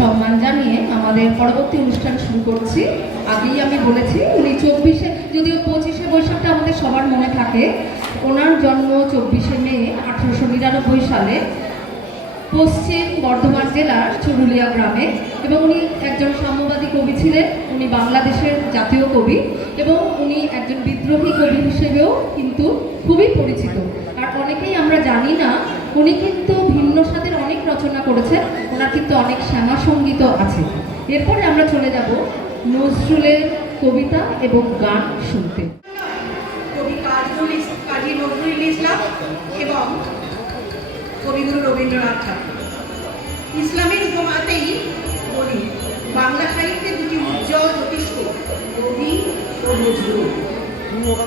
সম্মান জানিয়ে আমাদের পরবর্তী অনুষ্ঠান শুরু করছি। আগেই আমি বলেছি উনি 24-এ, যদিও 25শে বৈশাখটা আমাদের সবার মনে থাকে, ওনার জন্ম 24শে মে 1899 সালে পশ্চিম বর্ধমান জেলার চুরুলিয়া গ্রামে, এবং উনি একজন সাম্যবাদী কবি ছিলেন। উনি বাংলাদেশের জাতীয় কবি এবং উনি একজন বিদ্রোহী কবি হিসেবেও কিন্তু খুবই পরিচিত। আর অনেকেই আমরা জানি না উনি কিন্তু ভিন্ন স্বাদের অনেক রচনা করেছেন, ওনার কিন্তু অনেক শ্যামা সঙ্গীত আছে। এরপরে আমরা চলে যাব নজরুলের কবিতা এবং গান শুনতে। কবি কাজী নজরুল ইসলাম এবং কবিগুরু রবীন্দ্রনাথ ঠাকুর। ইসলামের উপমাতেই বলি, বাংলা সাহিত্যে দুটি উজ্জ্বল জ্যোতিষ্ক কবি ও নজরুল।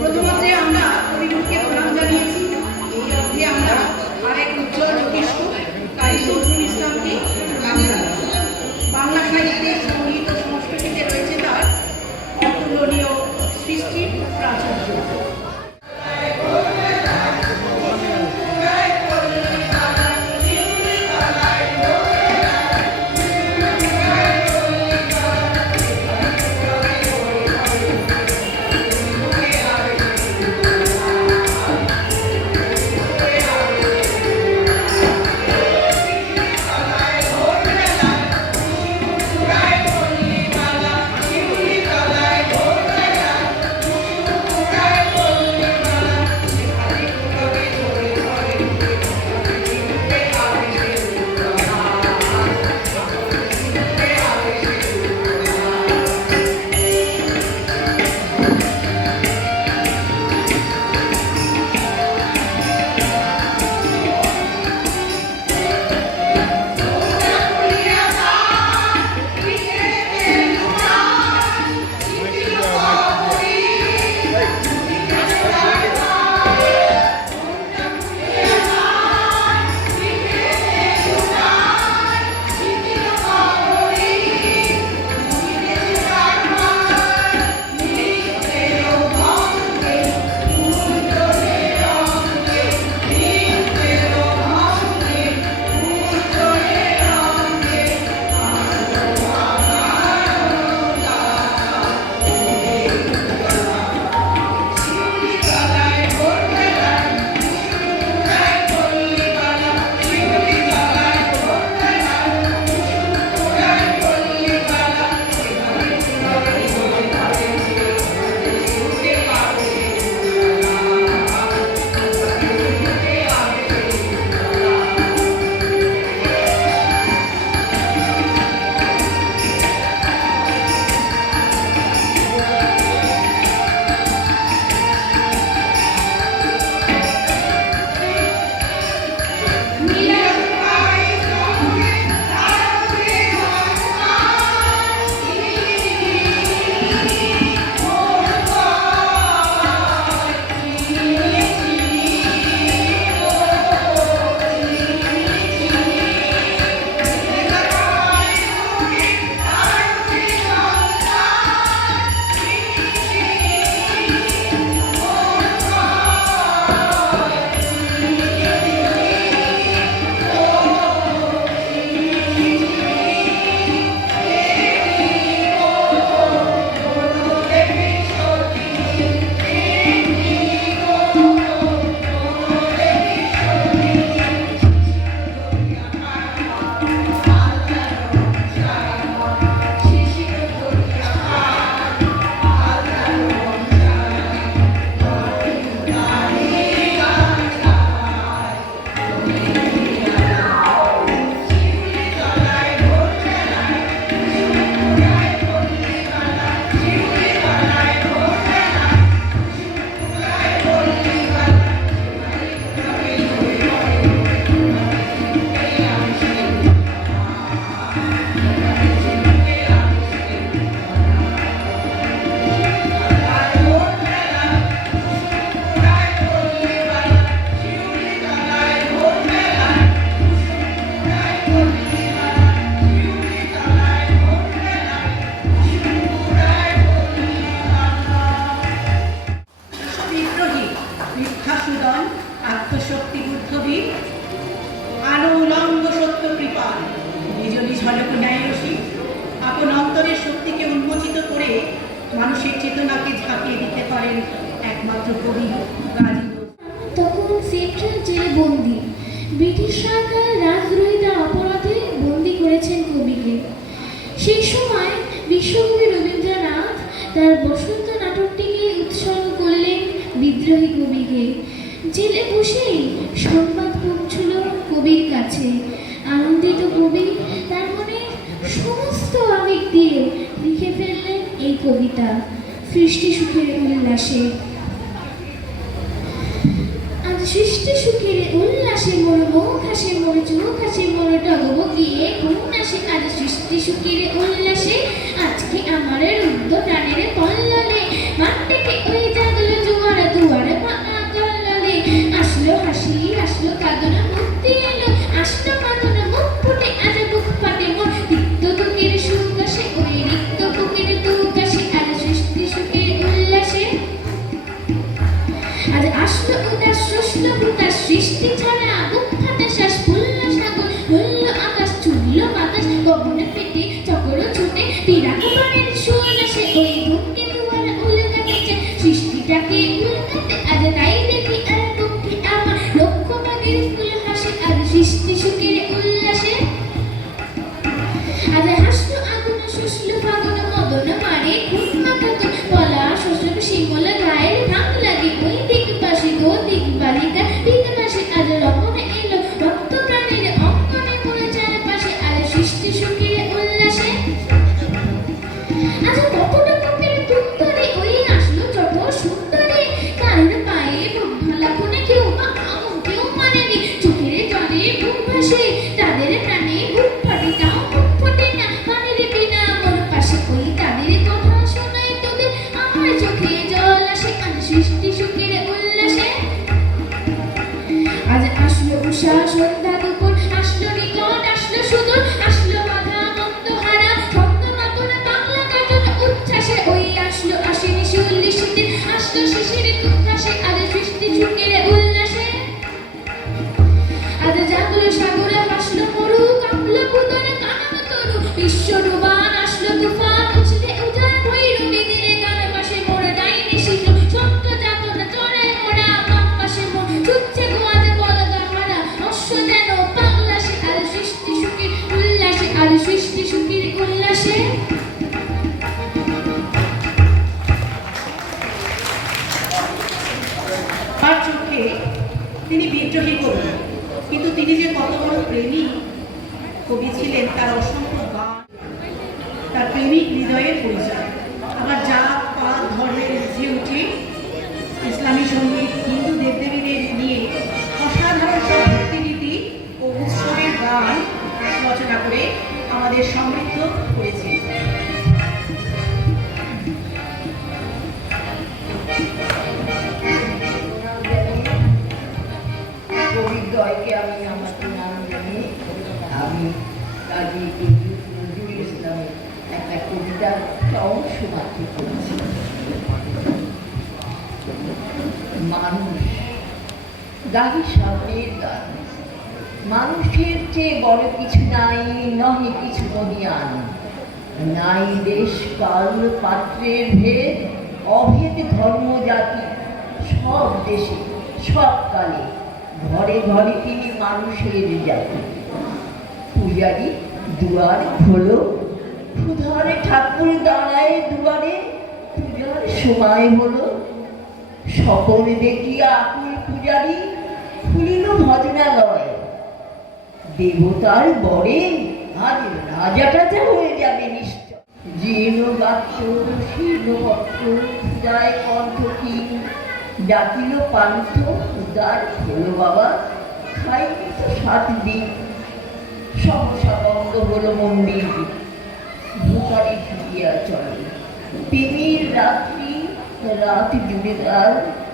প্রথমত আমরা কবিগুরুকে প্রণাম জানিয়েছি, এই অর্থে আমরা আরেক উজ্জ্বল জ্যোতিষ্ক কাজী নজরুল ইসলামকে প্রণাম জানাচ্ছি। বাংলা সাহিত্যে সঙ্গীত ও সংস্কৃতিতে রয়েছে তার অতুলনীয় সৃষ্টির প্রাচুর্য। আত্মশক্তি বুদ্ধবীর আলো উলঙ্গ সত্য কৃপা নিজ নিজ ঝলক ন্যায় রসিক মানুষের চেতনাকে ঝাঁপিয়ে দিতে পারেন একমাত্র কবি কাজী নজরুল। তখন সেন্ট্রাল জেলে বন্দি। ব্রিটিশ সরকার রাজদ্রোহিতা অপরাধে বন্দি করেছেন কবিকে। সেই সময় বিশ্বকবি রবীন্দ্রনাথ তার বসন্ত নাটকটিকে উৎসর্গ করলেন বিদ্রোহী কবিকে। জেলে বসেই সংবাদ পৌঁছল কবির কাছে। আনন্দিত কবি তার মনে সমস্ত আবেগ দিয়ে লিখে ফেললেন এই কবিতা সৃষ্টি সুখের উল্লাসে। আজ সৃষ্টি সুখের উল্লাসে মোর মুখ হাসে, মোর চোখ হাসে, মোর ডগব গিয়ে ঘুম আসে। আজ সৃষ্টি সুখের উল্লাসে আজকে আমার রুদ্ধ প্রাণের কল্লোলে মাঠ থেকে ওই জাগলো জোয়ার দুয়ারে পাকা কল্লোলে। আসলো হাসি আসলো কাঁদনা মুক্তি এলো, আসলো কাঁদনা মুখ ফুটে আজ বুক ফাটে মোর। রিক্ত বুকের সুখ আসে ওই রিক্ত বুকের দুঃখ আসে আজ সৃষ্টি সুখের উল্লাসে। আজ আসলো উদাস শোষলো হুতাশ সৃষ্টি ছাড়া বুক ফাটা শ্বাস ফুলল সাগর হল আকাশ ছুটল বাতাস গগনে পেটে চক্র ছুটে পিরাক পানের সুর আসে ওই ধূমকে দুয়ার উলগাতে চায় সৃষ্টিটাকে উলগাতে। আজ তাই দেখি আর পক্ষে আমার লক্ষ্য বাগের ফুল হাসে আজ সৃষ্টি সুখের উল্লাসে। আজ হাসলো আগুন শুষলো ফাগুন মদন মারে খুব মাখাতো পলা শোষণ শিমল গায়ের ভাঙ লাগে ওই দিক পাশে গো দিক বালিকা দিক পাশে। আজ রমনে এলো রক্ত প্রাণের অঙ্গনে পড়ে চারপাশে আজ সৃষ্টি সুখের উল্লাসে। আজ কতটা কপের তুত্তরে ওই আসলো ছোট সুন্দরে কারোর পায়ে বুক ভালা কোনে কেউ বা আমন কেউ মানেনি চোখের জলে বুক ভাসে তাদের প্রাণে বুক ফাটে তাও বুক ফোটে না পানির বিনা মোর পাশে ওই তাদের কথা শোনায় তোদের আমার চোখে জল আসে আজ সৃষ্টি সুখের উল্লাসে। আজ আসলো উষা সন্ধ্যা দুপুর আসলো নিকট আসলো সুদূর আসলো বাধা মন্দ হারা ছন্দ নতুন বাংলা গাজন উচ্ছ্বাসে ওই আসলো আসেনি শিউলি শীতের আসলো শিশির উচ্ছ্বাসে আজ সৃষ্টি সুখের উল্লাসে। আজ জাগলো সাগরে হাসলো মরু কাঁপলো কুদরে কানানো তরু বিশ্ব ডুবান আসলো তুফান উছলে উজাড় ভৈরবী দিনে গান পাশে মোর ডাইনি শিখলো সত্য যাতনা চড়ে মোরা বাম পাশে মোর ছুটছে গোয়াজে বলগা হারা অশ্ব যেন পাগলাসে আজ সৃষ্টি সুখের উল্লাসে আজ সৃষ্টি সুখের উল্লাসে। তার চোখে তিনি বিদ্রোহী কবি, কিন্তু তিনি যে কত বড় প্রেমী কবি ছিলেন তার অসংখ্য গান তার প্রেমিক হৃদয়ের পরিচয়। আবার জাত পাত ধর্মের ঊর্ধ্বে উঠে ইসলামী সঙ্গীত হিন্দু দেবদেবীদের নিয়ে অসাধারণ সব ভক্তিনীতি ও উৎসবের গান রচনা করে আমাদের সমৃদ্ধ করেছে। কবিদ্বয়কে আমি আমার নাম জানি। আমি কাজী নজরুল ইসলামের একটা কবিতার একটা অংশ মাত্র করেছি। মানুষ গাহি সামনের গান। মানুষের চেয়ে বড় কিছু নাই, নহে কিছু মহিয়ান। নাই দেশ কাল পাত্রের ভেদ, অভেদ ধর্ম জাতি। সব দেশে সব কালে ঘরে ঘরে তিনি মানুষের জাতি। পূজারি দুয়ার খোলো, ক্ষুধারে ঠাকুর দাঁড়ায় দুয়ারে। পূজার সময় হলো, সকল দেখিয়া আকুল পূজারি খুলিল ভজনালয়। দেবতার বরে আজ রাজা টাজা হয়ে যাবে নিশ্চয়। জীর্ণ বাক্য শীর্ণ পত্র পূজায় কণ্ঠহীন। ডাকিল পান্থ উদার হলো বাবা, খাইনি তো 7 দিন। সহসা বন্ধ হলো মন্দির, ভুখারি ঢুকিয়া চলে। প্রেমের রাত্রি রাত জুড়ে তার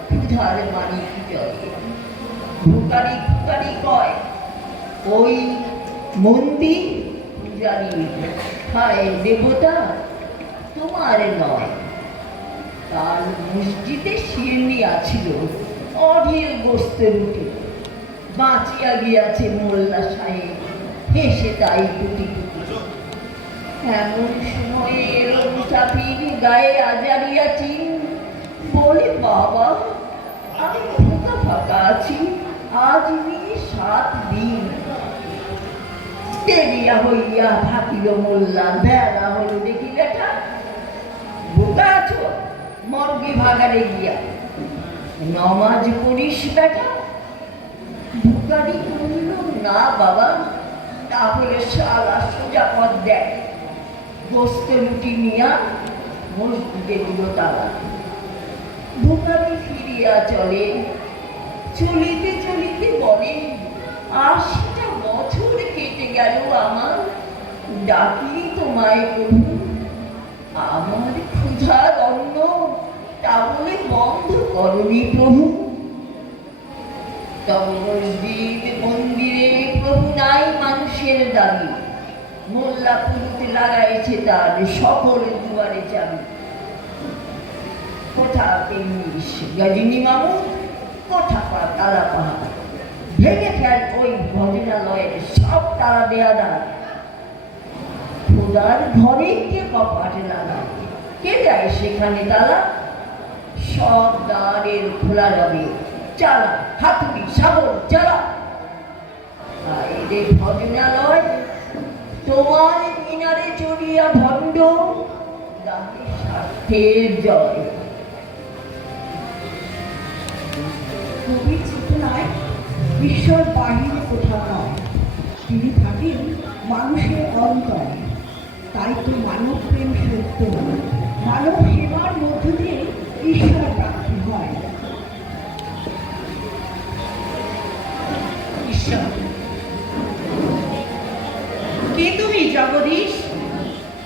ক্ষুধার মানিক জলে। ভুখারি ভুখারি কয় ওই মন্দির পূজারি, হায় দেবতা তোমার নয়। তার মসজিদে শিরনি আছিল অঢেল গোস্তের রুটি। বাঁচিয়া গিয়াছে মোল্লা সাহেব, হেসে তাই টুটি টুটি। এমন সময়ে এলো মুস্তাফির গায়ে আজারিয়াছি, বলে বাবা আমি ফাঁকা ফাঁকা আছি, আজ নিয়ে 7 দিন। টেরিয়া হইয়া ভাবিল মোল্লা, বেলা হলো দেখি বেটা, বোকা আছো মর্গে ভাগারে গিয়া, নমাজ পড়িস বেটা। বুকারি কহিল না বাবা, তাহলে শালা সোজা পথ দেয়, গোস্ত লুটি নিয়া মসজিদে দিল তালা। বুকারি ফিরিয়া চলে, চলিতে চলিতে বলে 80টা বছর কেটে গেল আমার, ডাকি তোমায় প্রভু, আমার ক্ষুধার অন্ন তা বলে বন্ধ করনি প্রভু। তব মসজিদ মন্দিরে প্রভু নাই মানুষের দাবি, মোল্লা পুরুতে লাগাইছে তার সকল দুয়ারে চাবি। কোথা তেইশ গজনী মামুদ, কোথা পা তালা পাহাড়, ভেঙে ফেল ওই ভজনালয়ের সব তারা দেয়া দাঁড়। খোদার ঘরে কে কপাটে লাগা, কে যায় সেখানে তালা, সব দ্বারের খোলা যাবে, চালা হাতুড়ি সাগর চালা। এদের ভজনালয় তোমার মিনারে চড়িয়া ভণ্ড, গানে স্বার্থের জয়। কবির চেতনায় ঈশ্বর বাহিরে কোথাও নয়, তিনি থাকেন মানুষের অন্তরে। তাই তো মানব প্রেম সত্য, মানব সেবার মধ্য দিয়ে ঈশ্বর প্রাপ্তি হয়। ঈশ্বর কে তুমি জগদীশ,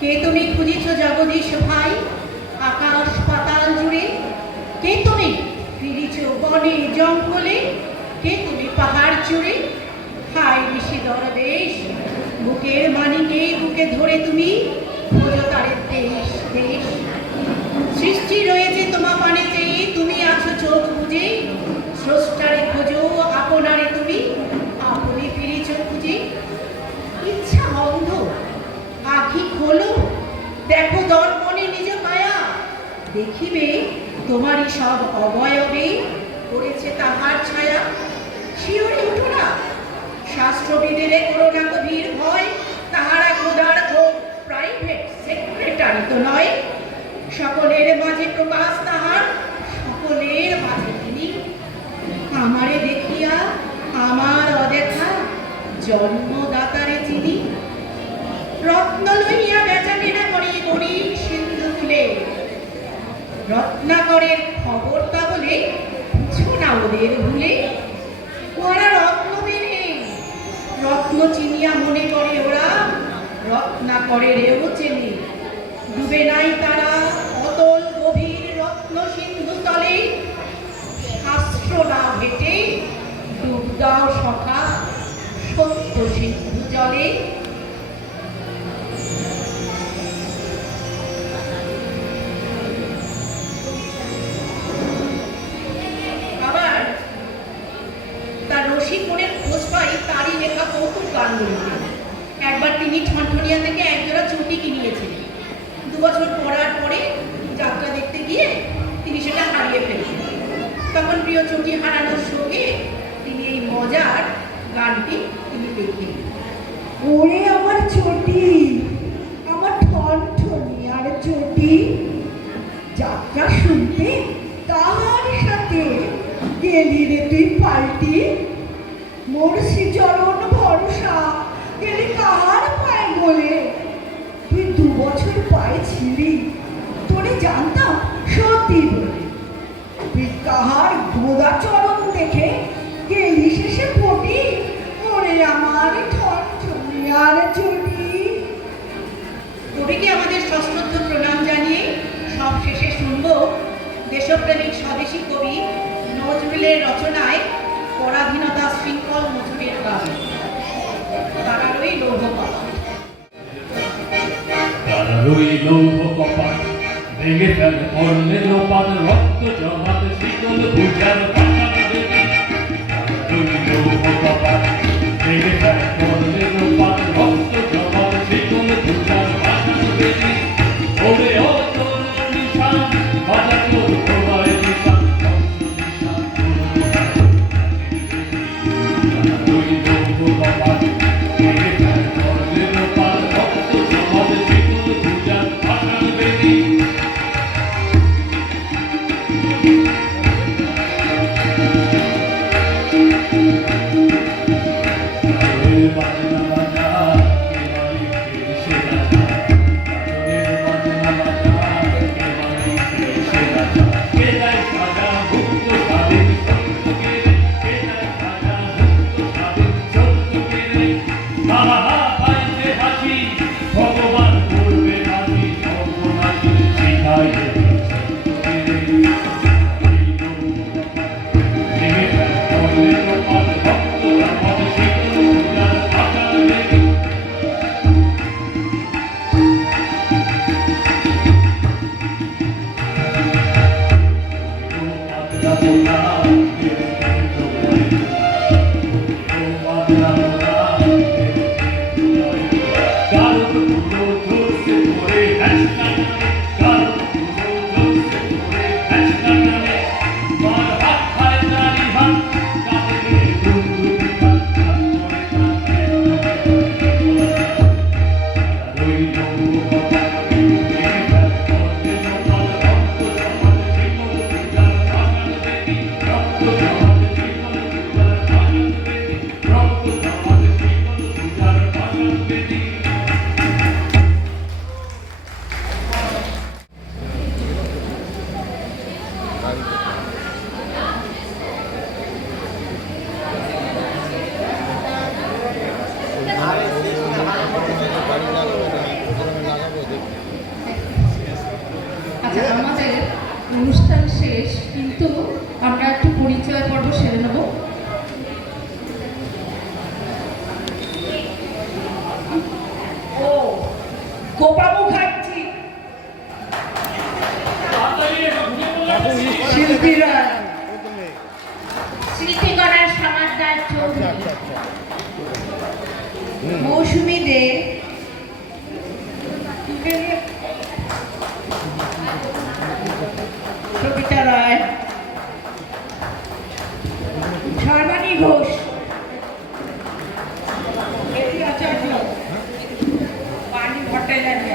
কে তুমি খুঁজিছ জগদীশ ভাই, আকাশ পাতাল জুড়ে, কে তুমি ফিরিছ বনে জঙ্গলে, কে তুমি পাহাড় চূড়ে। হায় ঋষি দরদেশ, বুকের মানিকে বুকে ধরে তুমি খোঁজো তারের দেশ দেশ। সৃষ্টি রয়েছে তোমা পানে চেয়ে, তুমি আছো চোখ বুঝে, স্রষ্টারে খোঁজো আপনারে তুমি, আপনি ফিরিছ খুঁজে। ইচ্ছা অন্ধ, আখি খোলো, দেখো দর্পণে নিজ মায়া, দেখিবে তোমারই সব অবয়বে পড়েছে তাহার ছায়া। শিওরে উঠো না, শাস্ত্রবিদেরে করো না গভীর ভয়, তাহারা খোদার ও প্রাইভেট সেক্রেটারি তো নয়, সকলের মাঝে প্রকাশ তাহার, সকলের মাঝে তিনি। আমারে দেখিয়া আমার অদেখা জন্মদাতারে চিনি, রত্ন লইয়া বেচা কেনা করে গরিব সিন্ধু তুলে, রত্নাকরের খবর তা বলে বুঝো না ওদের ভুলে। ওরা রত্ন বেনে রত্ন চিনিয়া মনে করে ওরা, রত্নাকরের এও চেনে, ডুবে নাই তারা অতল গভীর রত্ন সিন্ধু তলে। শাস্ত্র না ভেটে ডুব দাও সখা সত্য সিন্ধু জলে। আবার তার রসিক মনের খোঁজ পাই তারই লেখা কৌতুক গানগুলিতে। একবার তিনি ঠনঠনিয়া থেকে একজোড়া চুটি কিনিয়েছিলেন। 2 বছর পড়ার পরে যাত্রা দেখতে গিয়ে তিনি সেটা হারিয়ে ফেলেছিলেন। তখন প্রিয় চুটি হারানোর সঙ্গে তিনি এই মজার গানটি তিনি লিখলেন। ওরে আমার চটি, আমার ঠনঠনি আর চটি, যাত্রা শুনতে কার সাথে গেলি রে তুই পাল্টি, মোর শ্রীচরণ ভরসা গেলি কার পায়ে বলে, তুই 2 বছর পায়ে ছিলি, তোরে জানতাম সত্যি বলে, তুই কাহার গোদা চরণ দেখে গেলি শেষে পটি, ওরে আমার ঠনঠনি আর চটি। কবিকে আমাদের সশ্রদ্ধ প্রণাম জানিয়ে সব শেষে শুনব দেশপ্রেমিক স্বদেশী কবি নজরুলের রচনায় পরাধীনতা শৃঙ্খল মজুরের গান তারারই লৌহ কপাট। তারারই লৌহ কপাট, ভেঙে ফেল পড়লে লোপাট, রক্ত জমাট শীতল ভুজার ভাষা দেবে। তারারই লৌহ কপাট, ভেঙে ফেল পড়লে লোপাট, রক্ত জমাট শীতল ভুজার ভাষা দেবে। ওরে কারো দুটো জোরসে ধরে হ্যাসনা টানে, কারো দুটো জোরসে ধরে হ্যাসনা টানে, মার হাত খায় নারী হাত, কাঁদে দুন্দুবি হাত, হাত করে কাঁদে রইল কপাল, ভেঙে ফেল পথে লোপাল, রক্ত জমাট জীবন পূজার ভাষান দেবী, রক্ত জমাট জীবন পূজার ভাষান দেবী, রক্ত জমাট জীবন পূজার ভাষান দেবী। আচ্ছা, আমাদের অনুষ্ঠান শেষ, কিন্তু আমরা একটু পরিচয় পর্ব সেরে নেব। ও গোপা মুখার্জি, শিল্পীরা শিল্পীগণের সমাজদার চৌধুরী, মৌসুমী দে, সবিতা রায়, সর্বাণী ঘোষ, এটি আচার্য, পানি ভট্টাচার্য,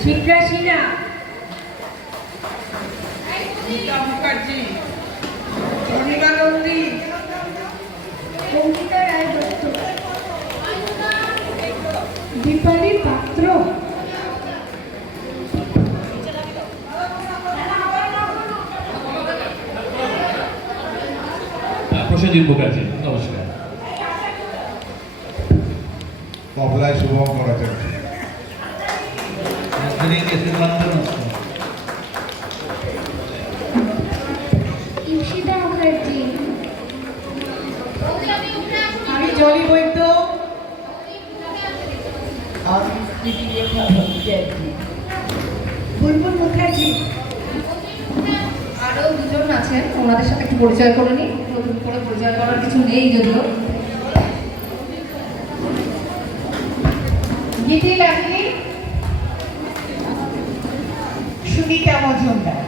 শিপ্রা সিনহা, গীতা মুখার্জি, অনিমা নন্দী, অঙ্কিতা রায় দত্ত, দীপালি পাত্র, প্রসেনজিৎ মুখার্জি, নমস্কার। তবলায় শুভঙ্কর আচার্য, ঈশিতা মুখার্জি, আমি জলি বৈদ্য, আমি স্মৃতিরেখা ভট্টাচার্য, বুলবুল মুখার্জি, আরও দুজন আছেন, ওনাদের সাথে একটু পরিচয় করে নিই। নতুন করে পরিচয় করার কিছু নেই যদিও। গীতি লাহিনী, সুনিতা মজুমদার,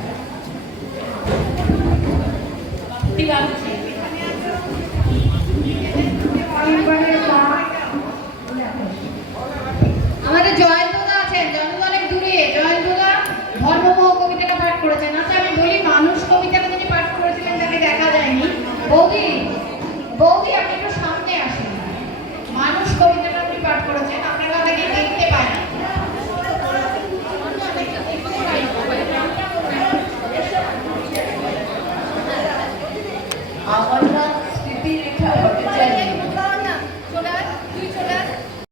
অনির্বাণের মা, আমাদের জয়ন্তদা আছেন, জয়ন্তদা অনেক দূরে। জয়ন্তদা ধর্মমোহ কবিতাটা পাঠ করেছেন। আচ্ছা, আমি বলি, মানুষ কবিতাটা তিনি পাঠ করেছিলেন, তাকে দেখা যায়নি। বৌদি, বৌদি, আপনি একটু সামনে আসুন। মানুষ কবিতাটা আপনি পাঠ করেছেন, আপনারা তাকে দেখতে পান। আমার নাম